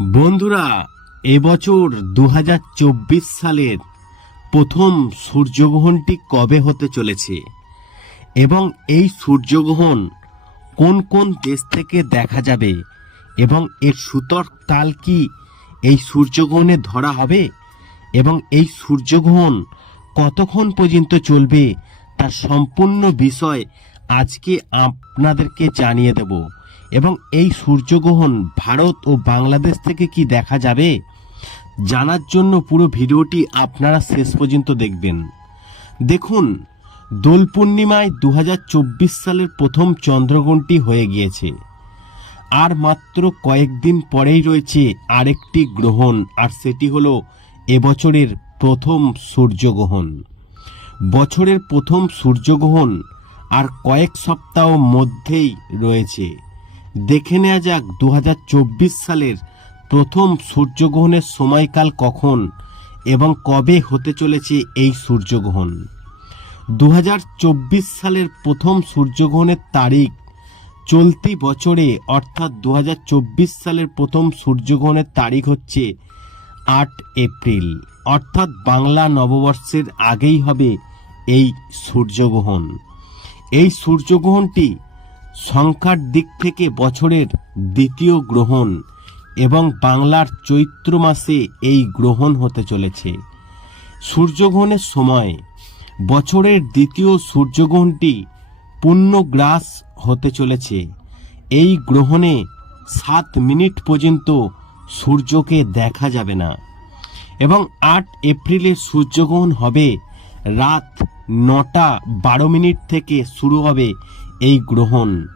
বন্ধুরা, এবছর দু হাজার চব্বিশ সালের প্রথম সূর্যগ্রহণটি কবে হতে চলেছে? এবং এই সূর্যগ্রহণ কোন কোন দেশ থেকে দেখা যাবে? এবং এর সুতর তাল কি এই সূর্যগ্রহণে ধরা হবে? এবং এই সূর্যগ্রহণ কতক্ষণ পর্যন্ত চলবে? তার সম্পূর্ণ বিষয় আজকে আপনাদেরকে জানিয়ে দেব। এবং এই সূর্যগ্রহণ ভারত ও বাংলাদেশ থেকে কি দেখা যাবে, জানার জন্য পুরো ভিডিওটি আপনারা শেষ পর্যন্ত দেখবেন। দেখুন, দোল পূর্ণিমায় দু হাজার চব্বিশ সালের প্রথম চন্দ্রগ্রহণটি হয়ে গিয়েছে। আর মাত্র কয়েকদিন পরেই রয়েছে আরেকটি গ্রহণ, আর সেটি হলো এবছরের প্রথম সূর্যগ্রহণ। বছরের প্রথম সূর্যগ্রহণ আর কয়েক সপ্তাহ মধ্যেই রয়েছে। দেখে নেওয়া যাক দু হাজার চব্বিশ সালের প্রথম সূর্যগ্রহণের সময়কাল কখন এবং কবে হতে চলেছে এই সূর্যগ্রহণ। দু হাজার চব্বিশ সালের প্রথম সূর্যগ্রহণের তারিখ চলতি বছরে, অর্থাৎ দু হাজার চব্বিশ সালের প্রথম সূর্যগ্রহণের তারিখ হচ্ছে আট এপ্রিল, অর্থাৎ বাংলা নববর্ষের আগেই হবে এই সূর্যগ্রহণ। এই সূর্যগ্রহণটি সংখ্যার দিক থেকে বছরের দ্বিতীয় গ্রহণ এবং বাংলার চৈত্র মাসে এই গ্রহণ হতে চলেছে। সূর্যগ্রহণের সময় বছরের দ্বিতীয় সূর্যগ্রহণটি পূর্ণগ্রাস হতে চলেছে। এই গ্রহণে সাত মিনিট পর্যন্ত সূর্যকে দেখা যাবে না এবং আট এপ্রিলে সূর্যগ্রহণ হবে। রাত নটা বারো মিনিট থেকে শুরু হবে এই গ্রহণ,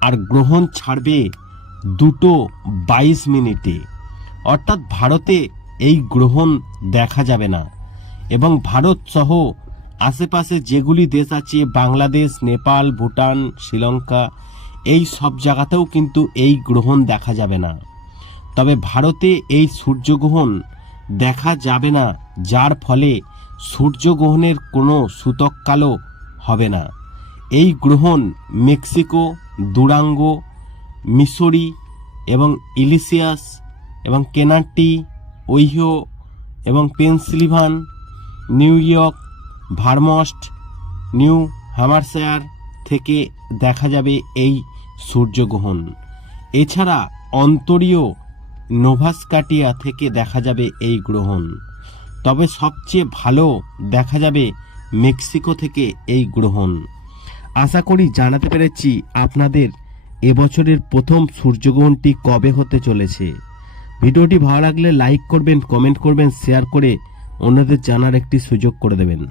আর গ্রহণ ছাড়বে দুটো বাইশ মিনিটে। অর্থাৎ ভারতে এই গ্রহণ দেখা যাবে না। এবং ভারত সহ আশেপাশে যেগুলি দেশ আছে, বাংলাদেশ, নেপাল, ভুটান, শ্রীলঙ্কা, এই সব জায়গাতেও কিন্তু এই গ্রহণ দেখা যাবে না। তবে ভারতে এই সূর্যগ্রহণ দেখা যাবে না, যার ফলে সূর্যগ্রহণের কোনো সূতককালও হবে না। এই গ্রহণ মেক্সিকো, দুরাঙ্গ, মিসরি এবং ইলিসিয়াস এবং কেনাটি ওইহো এবং Pennsylvania, New York, Vermont, New Hampshire থেকে দেখা যাবে এই সূর্যগ্রহণ। এছাড়া অন্তরীয় নোভাসকাটিয়া থেকে দেখা যাবে এই গ্রহণ। তবে সবচেয়ে ভালো দেখা যাবে মেক্সিকো থেকে এই গ্রহণ। আশা করি জানাতে পেরেছি আপনাদের এবছরের প্রথম সূর্যগ্রহণটি কবে হতে চলেছে। ভিডিওটি ভালো লাগলে লাইক করবেন, কমেন্ট করবেন, শেয়ার করে অন্যদের জানার একটি সুযোগ করে দেবেন।